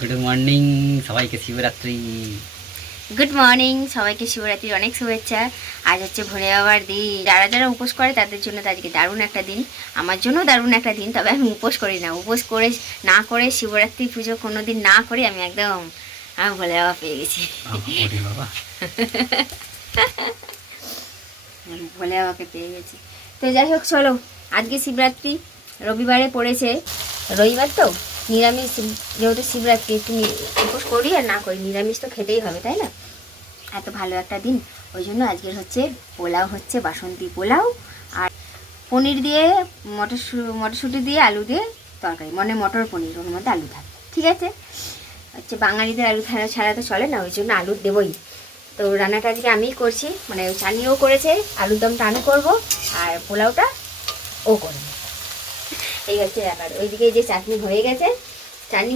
Good morning সবাইকে Shivratri. Good morning সবাইকে শিবরাত্রির অনেক শুভেচ্ছা। আজ হচ্ছে ভোলে বাবার দিন। যারা যারা উপোস করে তাদের জন্য তো আজকে দারুণ একটা দিন, আমার জন্য দারুণ একটা দিন। তবে আমি উপোস করি না, উপোস করে না করে শিবরাত্রি পুজো কোনো দিন না করে আমি একদম ভোলে বাবা পেয়ে গেছি। বাবা ভোলে বাবাকে পেয়ে গেছি। তো যাই হোক, চলো আজকে শিবরাত্রি রবিবারে পড়েছে, রবিবার তো নিরামিষ, যেহেতু শিবরাত্রি একটু উপোস করি আর না করি নিরামিষ তো খেতেই হবে, তাই না? এত ভালো একটা দিন, ওই জন্য আজকের হচ্ছে পোলাও, হচ্ছে বাসন্তী পোলাও আর পনির দিয়ে মটরশুঁটি দিয়ে আলু দিয়ে তরকারি, মানে মটর পনির, ওর মধ্যে আলু থাকে। ঠিক আছে, হচ্ছে বাঙালিদের আলু ছাড়া তো চলে না, ওই জন্য আলু দেবই। তো রান্নাটা আজকে আমিই করছি, মানে চাটনিও করেছে, আলুর দমটা আমি করবো আর পোলাওটা ও করবে। এই হচ্ছে ব্যাপার। ওইদিকে যে চাটনি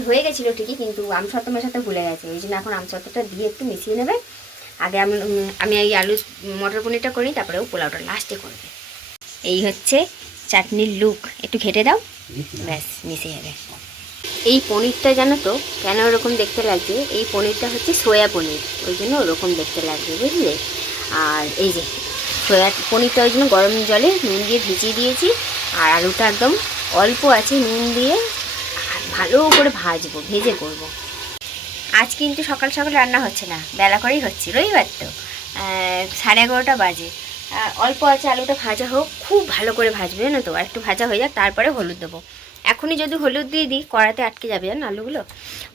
হয়ে গেছিলো ঠিকই, কিন্তু আমসত্ত্ব মেশাতে ভুলে গেছে, ওই জন্য এখন আমসত্ত্বটা দিয়ে একটু মিশিয়ে নেবে। আগে আমি এই আলু মটর পনিরটা করি, তারপরে ও পোলাওটা লাস্টে করবে। এই হচ্ছে চাটনির লুক, একটু ঘেটে দাও, ব্যাস মিশে যাবে। এই পনিরটা জানো তো কেন ওরকম দেখতে লাগছে? এই পনিরটা হচ্ছে সোয়া পনির, ওই জন্য ওরকম দেখতে লাগবে, বুঝলে? আর এই যে সোয়া পনিরটা ওই জন্য গরম জলে নুন দিয়ে ভিজিয়ে দিয়েছি, আর আলুটা একদম অল্প আছে নুন দিয়ে ভালো করে ভাজবো, ভেজে করব। আজ কিন্তু সকাল সকাল রান্না হচ্ছে না, বেলা করেই হচ্ছে, রবিবার তো 11:30 বাজে। অল্প আছে, আলুটা ভাজা হোক, খুব ভালো করে ভাজবে জানো তো, আর একটু ভাজা হয়ে যাক, তারপরে হলুদ দেবো। এখনই যদি হলুদ দিয়ে দিই কড়াতে আটকে যাবে জানো আলুগুলো,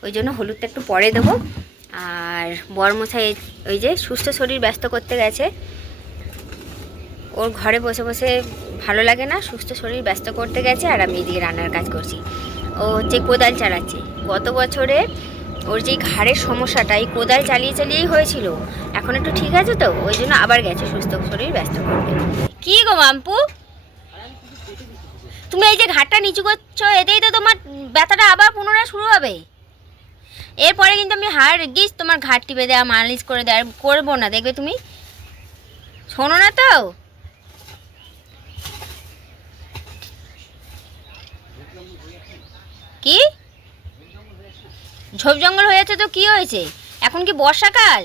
ওই জন্য হলুদটা একটু পরে দেবো। আর বড়মশাই ওই যে সুস্থ শরীর ব্যস্ত করতে গেছে, ওর ঘরে বসে বসে ভালো লাগে না, সুস্থ শরীর ব্যস্ত করতে গেছে, আর আমি এদিকে রান্নার কাজ করছি। ও হচ্ছে কোদাল চালাচ্ছে। গত বছরে ওর যে ঘাড়ের সমস্যাটা এই কোদাল চালিয়ে চালিয়েই হয়েছিল, এখন একটু ঠিক আছে তো, ওই জন্য আবার গেছে সুস্থ শরীর ব্যস্ত করতে। কি গো মাম্পু, তুমি এই যে ঘাটটা নিচু করছো, এতেই তো তোমার ব্যথাটা আবার পুনরায় শুরু হবে। এরপরে কিন্তু আমি গিস তোমার ঘাট টিপে দেওয়া, মালিশ করে দেওয়া করবো না, দেখবে তুমি শোনো না তো। কি ঝোপ জঙ্গল হয়ে যাচ্ছে তো কি হয়েছে? এখন কি বর্ষাকাল?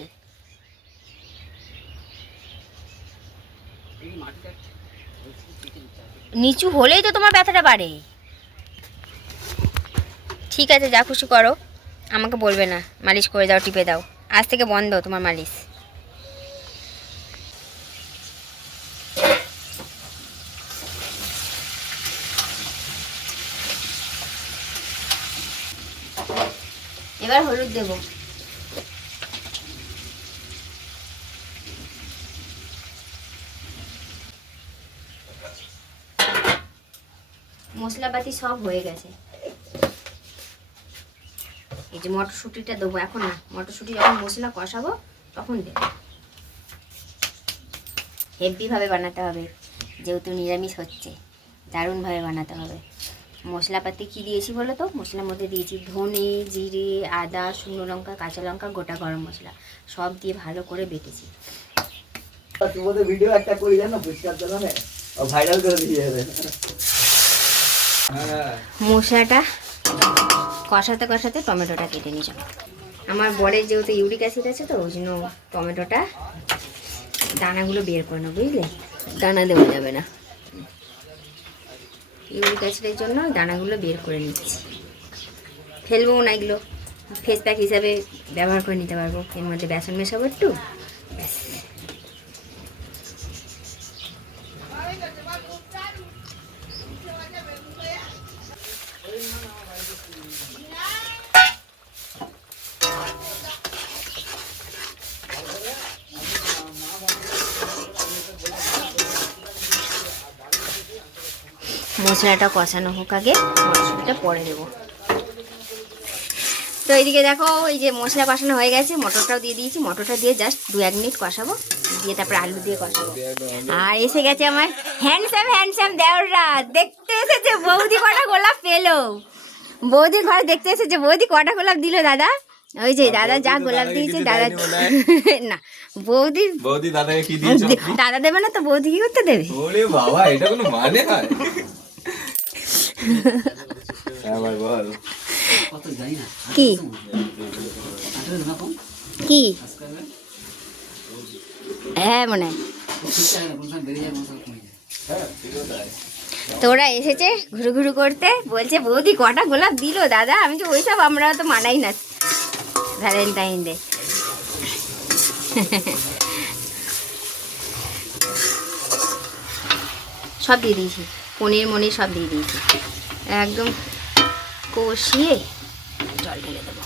নিচু হলেই তো তোমার ব্যথাটা বাড়ে। ঠিক আছে, যা খুশি করো, আমাকে বলবে না, মালিশ করে দাও, টিপে দাও, আজ থেকে বন্ধ তোমার মালিশ। এবার হলুদ দেবো। মশলাপাতি সব হয়ে গেছে। এই যে মটরশুঁটিটা দেবো এখন না, মটরশুঁটি যখন মশলা কষাবো তখন দেবো। হেভি ভাবে বানাতে হবে, যেহেতু নিরামিষ হচ্ছে, দারুণভাবে বানাতে হবে। মশলাপাতি কি দিয়েছি বলো তো? মশলার মধ্যে দিয়েছি ধনে, জিরে, আদা, শুকনো লঙ্কা, কাঁচা লঙ্কা, গোটা গরম মশলা, সব দিয়ে ভালো করে বেটেছি। ভিডিও একটা করি জানো, পুষ্কার জন্য ভাইরাল করে দিয়ে যাবে। মশলাটা কষাতে কষাতে টমেটোটা কেটে নিয়ে যাবো। আমার বরের যেহেতু ইউরিক অ্যাসিড আছে তো, ওই জন্য টমেটোটা দানাগুলো বের করে নেবো, বুঝলে? দানা দেওয়া যাবে না, ইউরিক অ্যাসিডের জন্য দানাগুলো বের করে নিচ্ছি। ফেলবো না, এগুলো ফেস প্যাক হিসাবে ব্যবহার করে নিতে পারবো। এর মধ্যে বেসন মেশাবো একটু, ব্যাস। মশলাটা কষানো হোক আগে, মশলাটা পরে দেবো। তো এইদিকে দেখো, এই যে মশলা কষানো হয়ে গেছে, মটরটাও দিয়ে দিয়েছি, মটরটা দিয়ে জাস্ট 2-1 মিনিট কষাবো, দিয়ে তারপরে আলু দিয়ে কষাবো। আর এসে গেছে আমার হ্যান্ডসাম দেওররা, দেখতে এসেছে বৌদি কটা গোলাপ পেলো। বৌদির ঘরে দেখতে এসেছে, বৌদি কটা গোলাপ দিল দাদা? ওই যে দাদা যা গোলাপ দিয়েছে, দাদা না বৌদি দাদাকে কি দিয়েছে? দাদা দেবে না তো বৌদি কি করতে দেবে? ওরে বাবা, এটা কোনো মানে হয়? আবার বল। কি কি হ্যাঁ মনে হয় তোরা এসেছে ঘুরু ঘুরু করতে, বলছে বৌদি কটা গোলাপ দিল দাদা, আমি তো ওইসব আমরা তো মানাই না ভ্যালেন্টাইন ডে। সব দিয়ে দিয়েছি, পনির মনির সব দিয়ে দিয়েছি, একদম কষিয়ে জল ঢেলে দেবো।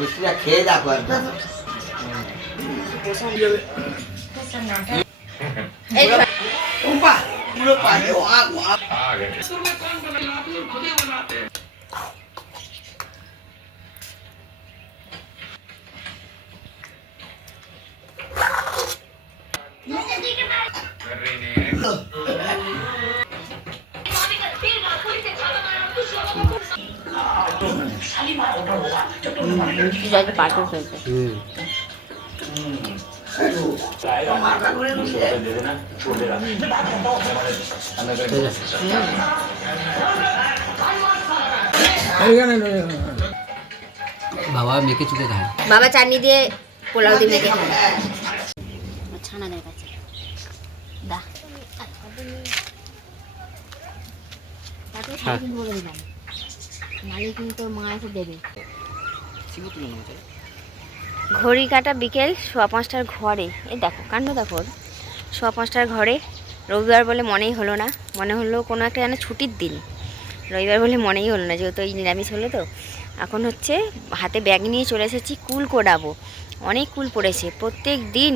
মিষ্টিটা খেয়ে দেখো একবার। পুরো পায়ে বাবা মেখে চুকে খায়। বাবা চাটনি দিয়ে পোলাও দিয়ে মেখে খায়। ছানা দেয় কাছে দা তাকে সারাদিন বলে দিলাম, নালে কিন্তু মা এসে দেবে। ঘড়ি কাটা বিকেল 5:15 ঘরে, এই দেখো কাণ্ড দেখো, 5:15 ঘরে। রবিবার বলে মনেই হলো না, মনে হলো কোনো একটা যেন ছুটির দিন, রবিবার বলে মনেই হলো না, যেহেতু এই নিরামিষ হলো। তো এখন হচ্ছে হাতে ব্যাগ নিয়ে চলে এসেছি, কুল কোড়াবো। অনেক কুল পড়েছে, প্রত্যেক দিন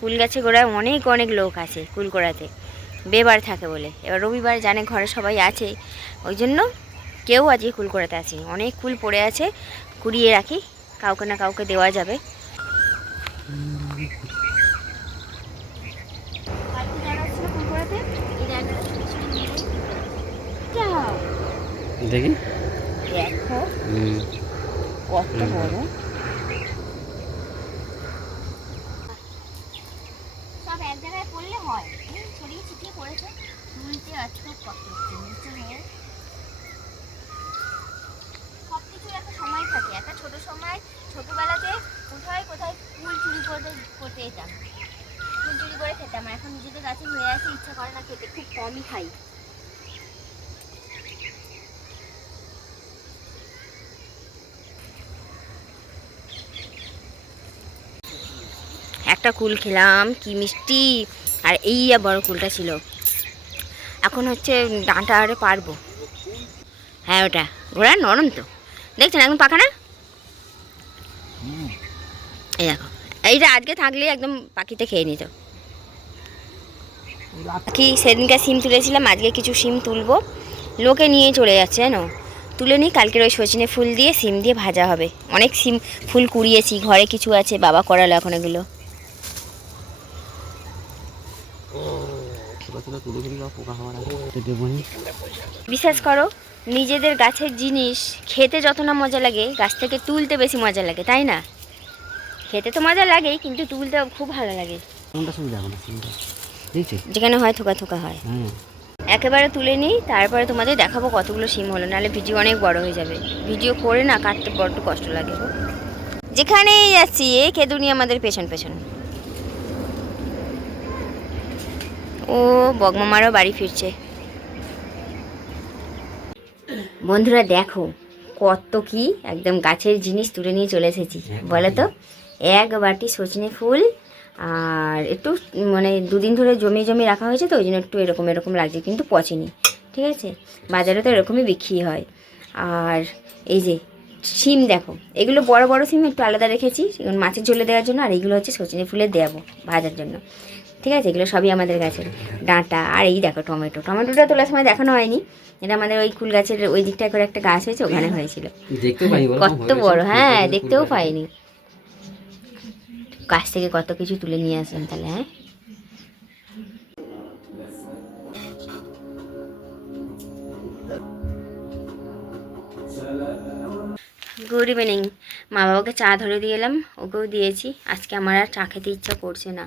কুল গাছে গোড়ায় অনেক অনেক লোক আছে কুল কোড়াতে, বেবার থাকে বলে। এবার রবিবার জানে ঘরে সবাই আছে, ওই জন্য কেউ আজকে কুল কোড়াতে আসে। অনেক কুল পড়ে আছে, কুড়িয়ে রাখি, কাউকে না কাউকে দেওয়া যাবে। দেখি দেখো কত বড়, সব এক জায়গায় পড়লে হয়, ছড়িয়ে ছিটিয়ে পড়েছে, তুলতে আজকে কষ্ট হচ্ছে নিচে হয়ে। সব কিছুর একটা সময় থাকে, একটা ছোট সময়, ছোটবেলাতে কোথায় কোথায় ফুল চুরি করতে যেতাম, ফুল চুরি করে খেতাম। এখন নিজেদের গাছে হয়ে আছে, ইচ্ছা করে না খেতে, খুব কমই খাই। একটা কুল খেলাম, কি মিষ্টি, আর এই বড় কুলটা ছিল। এখন হচ্ছে ডাঁটা আরে পারবো। হ্যাঁ ওটা ঘোড়া নরম তো, দেখছেন একদম পাকা না। এই দেখো, এইটা আজকে থাকলে একদম পাখিতে খেয়ে নিত। পাখি সেদিনকে সিম তুলেছিলাম, আজকে কিছু সিম তুলবো, লোকে নিয়ে চলে যাচ্ছে জানো, তুলে নিই। কালকের ওই সজনে ফুল দিয়ে সিম দিয়ে ভাজা হবে। অনেক সিম ফুল কুড়িয়েছি, ঘরে কিছু আছে, বাবা করালো এখন এগুলো। বিশ্বাস করো, নিজেদের গাছের জিনিস খেতে যত না মজা লাগে, গাছ থেকে তুলতে বেশি মজা লাগে, তাই না? খেতে তো মজা লাগেই, কিন্তু তুলতে খুব ভালো লাগে। যেখানে হয় থোকা থোকা হয়, একেবারে তুলে নিই, তারপরে তোমাদের দেখাবো কতগুলো সিম হলো, নাহলে ভিডিও অনেক বড় হয়ে যাবে। ভিডিও করে না কাটতে বড্ড কষ্ট লাগে। যেখানেই যাচ্ছি এ কেদুনি আমাদের পেছন পেছন। ও বগমামারও বাড়ি ফিরছে। বন্ধুরা দেখো কত কি একদম গাছের জিনিস তুলে নিয়ে চলে এসেছি, বলো তো। এক বাটি সজনে ফুল, আর একটু মানে দুদিন ধরে জমি জমি রাখা হয়েছে, তো ওই জন্য একটু এরকম এরকম লাগছে, কিন্তু পচেনি, ঠিক আছে। বাজারে তো এরকমই বিক্রি হয়। আর এই যে শিম দেখো, এগুলো বড় বড় শিম একটু আলাদা রেখেছি মাছের ঝোলে দেওয়ার জন্য, আর এইগুলো হচ্ছে সজনে ফুলে দেবো ভাজার জন্য। ঠিক আছে, এগুলো সবই আমাদের গাছের ডাঁটা। আর এই দেখো টমেটোটা তোলার সময় দেখানো হয়নি, এটা আমাদের ওই কুল গাছের ওই দিকটায় করে একটা গাছ হয়েছে, ওখানে হয়েছিল। দেখতেও পাইনি বলো, কত বড়, হ্যাঁ দেখতেও পাইনি, গাছ থেকে কত কিছু তুলে নিয়ে আসলাম তাহলে। হ্যাঁ, গুড ইভিনিং। মা বাবাকে চা ধরে দিয়ে এলাম, ওকেও দিয়েছি। আজকে আমার আর চা খেতে ইচ্ছা করছে না,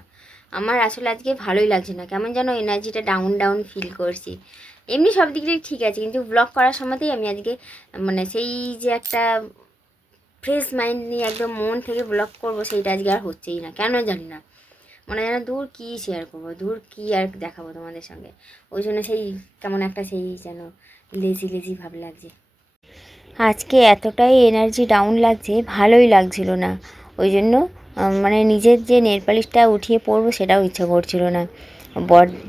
আমার আসলে আজকে ভালোই লাগছে না, কেমন যেন এনার্জিটা ডাউন ডাউন ফিল করছি। এমনি সব দিক দিয়ে ঠিক আছে, কিন্তু ব্লগ করার সময়তেই আমি আজকে মানে সেই যে একটা ফ্রেশ মাইন্ড নিয়ে একদম মন থেকে ব্লগ করবো, সেইটা আজকে আর হচ্ছেই না, কেন জানি না। মনে হয় না দূর কী শেয়ার করবো, দূর কী আর দেখাবো তোমাদের সঙ্গে, ওই জন্য সেই কেমন একটা সেই যেন লেজি ভাব লাগছে। আজকে এতটাই এনার্জি ডাউন লাগছে, ভালোই লাগছিল না, ওই জন্য মানে নিজের যে নেল পালিশটা উঠিয়ে পরবো সেটাও ইচ্ছা করছিল না।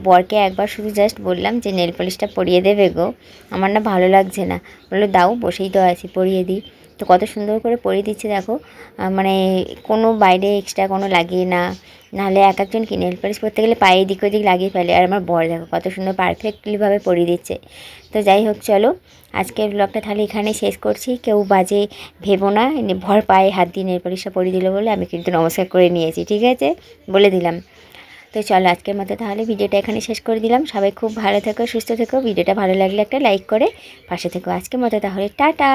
বরকে একবার শুধু জাস্ট বললাম যে নেল পালিশটা পরিয়ে দেবে গো, আমার না ভালো লাগছে না। বললো দাও, বসেই তো আছি, পরিয়ে দিই। তো কত সুন্দর করে পরিয়ে দিচ্ছে দেখো, মানে কোনো বাইরে এক্সট্রা কোনো লাগিয়ে না, নাহলে এক একজন কি নেল পালিশ পরতে গেলে পায়ে এদিক ওদিক লাগিয়ে ফেলে, আর আমার বর দেখো কত সুন্দর পারফেক্টলিভাবে পরিয়ে দিচ্ছে। তো যাই হোক, চলো আজকের ব্লগটা তাহলে এখানে শেষ করছি। কেউ বাজে ভেবো না, ভর পায়ে হাত দিয়ে নেল পালিশটা পরিয়ে দিল বলে আমি কিন্তু নমস্কার করে নিয়েছি, ঠিক আছে, বলে দিলাম। তো চলো আজকের মতো তাহলে ভিডিওটা এখানে শেষ করে দিলাম। সবাই খুব ভালো থেকো, সুস্থ থেকো, ভিডিওটা ভালো লাগলে একটা লাইক করে পাশে থেকো। আজকের মতো তাহলে টাটা।